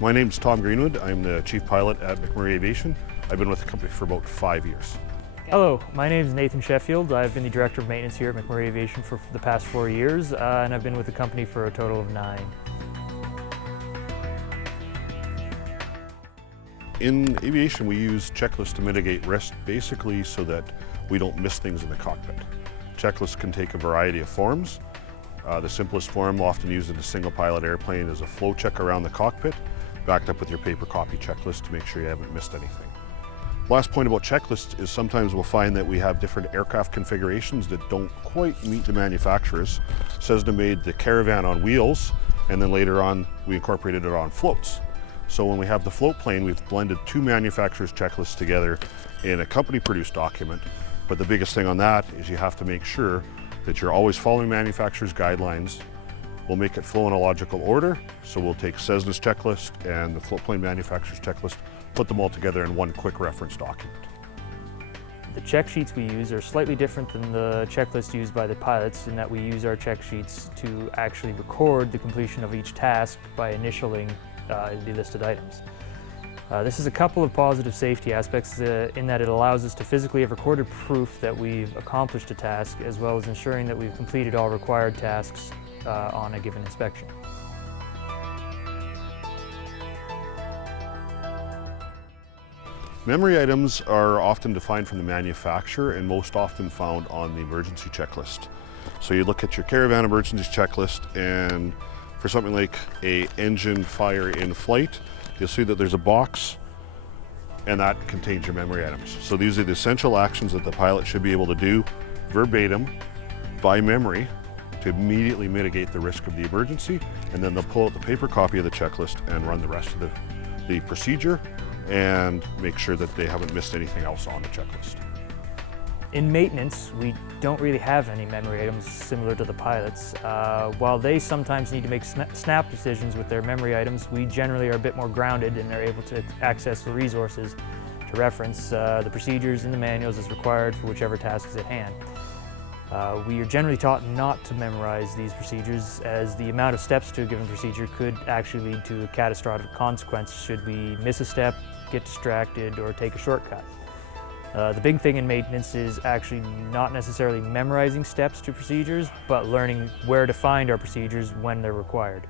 My name's Tom Greenwood. I'm the Chief Pilot at McMurray Aviation. I've been with the company for about 5 years. Hello, my name is Nathan Sheffield. I've been the Director of Maintenance here at McMurray Aviation for the past 4 years, and I've been with the company for a total of 9. In aviation, we use checklists to mitigate risk, basically so that we don't miss things in the cockpit. Checklists can take a variety of forms. The simplest form, often used in a single pilot airplane, is a flow check around the cockpit, backed up with your paper copy checklist to make sure you haven't missed anything. Last point about checklists is sometimes we'll find that we have different aircraft configurations that don't quite meet the manufacturers. Cessna made the Caravan on wheels, and then later on we incorporated it on floats. So when we have the float plane, we've blended 2 manufacturers' checklists together in a company-produced document. But the biggest thing on that is you have to make sure that you're always following manufacturers' guidelines. We'll make it flow in a logical order, so we'll take Cessna's checklist and the float plane manufacturer's checklist, put them all together in one quick reference document. The check sheets we use are slightly different than the checklist used by the pilots in that we use our check sheets to actually record the completion of each task by initialing the listed items. This has a couple of positive safety aspects in that it allows us to physically have recorded proof that we've accomplished a task, as well as ensuring that we've completed all required tasks on a given inspection. Memory items are often defined from the manufacturer and most often found on the emergency checklist. So you look at your Caravan emergency checklist, and for something like a engine fire in flight, you'll see that there's a box and that contains your memory items. So these are the essential actions that the pilot should be able to do verbatim by memory to immediately mitigate the risk of the emergency, and then they'll pull out the paper copy of the checklist and run the rest of the procedure and make sure that they haven't missed anything else on the checklist. In maintenance, we don't really have any memory items similar to the pilots. While they sometimes need to make snap decisions with their memory items, we generally are a bit more grounded and are able to access the resources to reference the procedures in the manuals as required for whichever task is at hand. We are generally taught not to memorize these procedures, as the amount of steps to a given procedure could actually lead to a catastrophic consequence should we miss a step, get distracted, or take a shortcut. The big thing in maintenance is actually not necessarily memorizing steps to procedures, but learning where to find our procedures when they're required.